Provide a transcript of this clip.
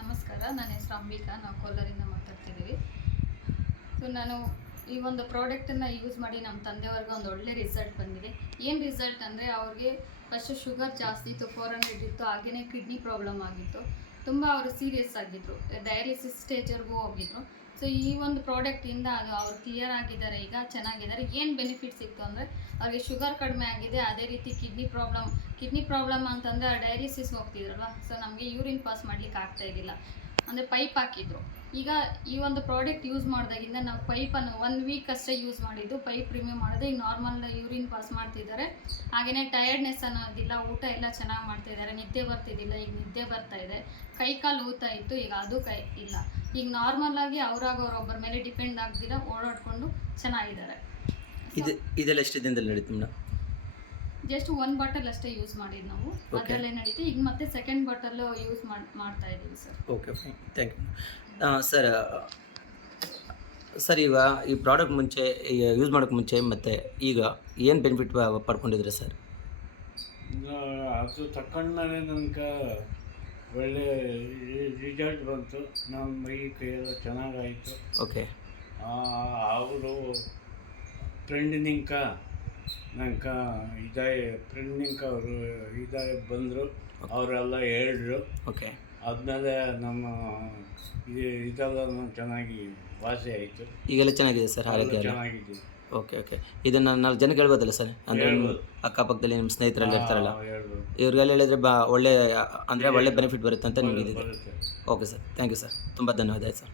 ನಮಸ್ಕಾರ. ನನ್ನ ಹೆಸರು ಅಂಬಿಕಾ. ನಾವು ಕೋಲಾರಿಂದ ಮಾತಾಡ್ತಿದ್ದೀವಿ. ಸೊ ನಾನು ಈ ಒಂದು ಪ್ರಾಡಕ್ಟನ್ನು ಯೂಸ್ ಮಾಡಿ ನಮ್ಮ ತಂದೆಯವ್ರಿಗೆ ಒಂದು ಒಳ್ಳೆ ರಿಸಲ್ಟ್ ಬಂದಿದೆ. ಏನು ರಿಸಲ್ಟ್ ಅಂದರೆ ಅವ್ರಿಗೆ ಫಸ್ಟು ಶುಗರ್ ಜಾಸ್ತಿ ಇತ್ತು ಫೋರ್ ಹಂಡ್ರೆಡ್ ಇತ್ತು ಹಾಗೆಯೇ ಕಿಡ್ನಿ ಪ್ರಾಬ್ಲಮ್ ಆಗಿತ್ತು. ತುಂಬ ಅವರು ಸೀರಿಯಸ್ ಆಗಿದ್ದರು ಡಯಾಲಿಸಿಸ್ ಸ್ಟೇಜ್ವರೆಗೂ ಹೋಗಿದ್ರು. ಸೊ ಈ ಒಂದು ಪ್ರಾಡಕ್ಟಿಂದ ಅದು ಅವ್ರು ಕ್ಲಿಯರ್ ಆಗಿದ್ದಾರೆ, ಈಗ ಚೆನ್ನಾಗಿದ್ದಾರೆ. ಏನು ಬೆನಿಫಿಟ್ ಸಿಕ್ತು ಅಂದರೆ, ಅವ್ರಿಗೆ ಶುಗರ್ ಕಡಿಮೆ ಆಗಿದೆ, ಅದೇ ರೀತಿ ಕಿಡ್ನಿ ಪ್ರಾಬ್ಲಮ್ ಕಿಡ್ನಿ ಪ್ರಾಬ್ಲಮ್ ಅಂತಂದರೆ ಡಯಾಲಿಸಿಸ್ ಹೋಗ್ತಿದ್ರಲ್ವ? ಸೊ ನಮಗೆ ಯೂರಿನ್ ಪಾಸ್ ಮಾಡ್ಲಿಕ್ಕೆ ಆಗ್ತಾ ಇದ್ದಿಲ್ಲ. ಅಂದರೆ ಪೈಪ್ ಹಾಕಿದ್ರು. ಈಗ ಈ ಒಂದು ಪ್ರಾಡಕ್ಟ್ ಯೂಸ್ ಮಾಡಿದಾಗಿಂದ ನಾವು ಪೈಪನ್ನು ಒನ್ ವೀಕ್ ಅಷ್ಟೇ ಯೂಸ್ ಮಾಡಿದ್ದು ಪೈಪ್ ರಿಮೂವ್ ಮಾಡಿದೆ ಈಗ ನಾರ್ಮಲ್ ಯೂರಿನ್ ಪಾಸ್ ಮಾಡ್ತಿದ್ದಾರೆ. ಹಾಗೆಯೇ ಟಯರ್ಡ್ನೆಸ್ ಅನ್ನೋದಿಲ್ಲ ಊಟ ಎಲ್ಲ ಚೆನ್ನಾಗಿ ಮಾಡ್ತಿದ್ದಾರೆ, ನಿದ್ದೆ ಬರ್ತಿದ್ದಿಲ್ಲ, ಈಗ ನಿದ್ದೆ ಬರ್ತಾ ಇದೆ. ಕೈ ಕಾಲು ಊತ ಇತ್ತು, ಈಗ ಅದು ಕೈ ಇಲ್ಲ. ಈಗ ನಾರ್ಮಲ್ ಆಗಿ ಅವ್ರಾಗ ಅವ್ರೊಬ್ಬರ ಮೇಲೆ ಡಿಪೆಂಡ್ ಆಗ್ದಿರ ಓಡಾಡಿಕೊಂಡು ಚೆನ್ನಾಗಿದ್ದಾರೆ. ಇದು, ಇದೆಲ್ಲ ಎಷ್ಟು ದಿನದಲ್ಲಿ ನಡೀತು ಮೇಡಮ್? ಜಸ್ಟ್ ಒಂದು ಬಾಟಲ್ ಅಷ್ಟೇ ಯೂಸ್ ಮಾಡಿದ್ದು ನಾವು. ಅದರಲ್ಲೇ ನಡೀತಿ? ಈಗ ಮತ್ತೆ ಸೆಕೆಂಡ್ ಬಾಟಲ್ ಯೂಸ್ ಮಾಡ್ತಾ ಇದ್ದೀವಿ sir okay fine thank you sir sir ಈಗ ಈ ಪ್ರಾಡಕ್ಟ್ ಮುಂಚೆ ಯೂಸ್ ಮಾಡೋಕೆ ಮುಂಚೆ ಮತ್ತೆ ಈಗ ಏನು ಬೆನಿಫಿಟ್ ಪಡ್ಕೊಂಡಿದ್ರೆ ಸರ್ ಅದು ತಕೊಂಡ್ಮೇಲೆ ನನಗೆ ಒಳ್ಳೆ ರಿಸಲ್ಟ್ ಬಂತು. ನಮ್ಮ ಮೈ ಕೈ ಎಲ್ಲ ಚೆನ್ನಾಗಾಯಿತು ಓಕೆ ಅವರು ಫ್ರೆಂಡಿನಿಂಕ ನಂಕ ಇದಾಯ ಪ್ರಿಂಟಿಂಗ್ ಅವರು ಇದಾಯ ಬಂದರು ಅವರೆಲ್ಲ ಹೇಳಿದ್ರು ಓಕೆ ಆದಮೇಲೆ ನಮ್ಮ ಇದು ಇದೆಲ್ಲ ಚೆನ್ನಾಗಿ ವಾಸಿ ಆಯಿತು. ಈಗೆಲ್ಲ ಚೆನ್ನಾಗಿದೆ ಸರ್ ಆರೋಗ್ಯ ಎಲ್ಲ? ಚೆನ್ನಾಗಿದೆ. ಓಕೆ ಓಕೆ ಇದನ್ನು ನಾಲ್ಕು ಜನಕ್ಕೆ ಹೇಳ್ಬೋದಲ್ಲ ಸರ್? ಅಂದರೆ. ಅಕ್ಕಪಕ್ಕದಲ್ಲಿ ನಿಮ್ಮ ಸ್ನೇಹಿತರಲ್ಲಿ ಇರ್ತಾರಲ್ಲ? ಹೇಳ್ಬೋದು. ಇವ್ರಿಗೆಲ್ಲ ಹೇಳಿದ್ರೆ ಬಾ ಒಳ್ಳೆ ಅಂದರೆ ಒಳ್ಳೆ ಬೆನಿಫಿಟ್ ಬರುತ್ತೆ ಅಂತ ನಿಮಗೆ ಬರುತ್ತೆ. Okay sir thank you sir ತುಂಬ ಧನ್ಯವಾದ ಸರ್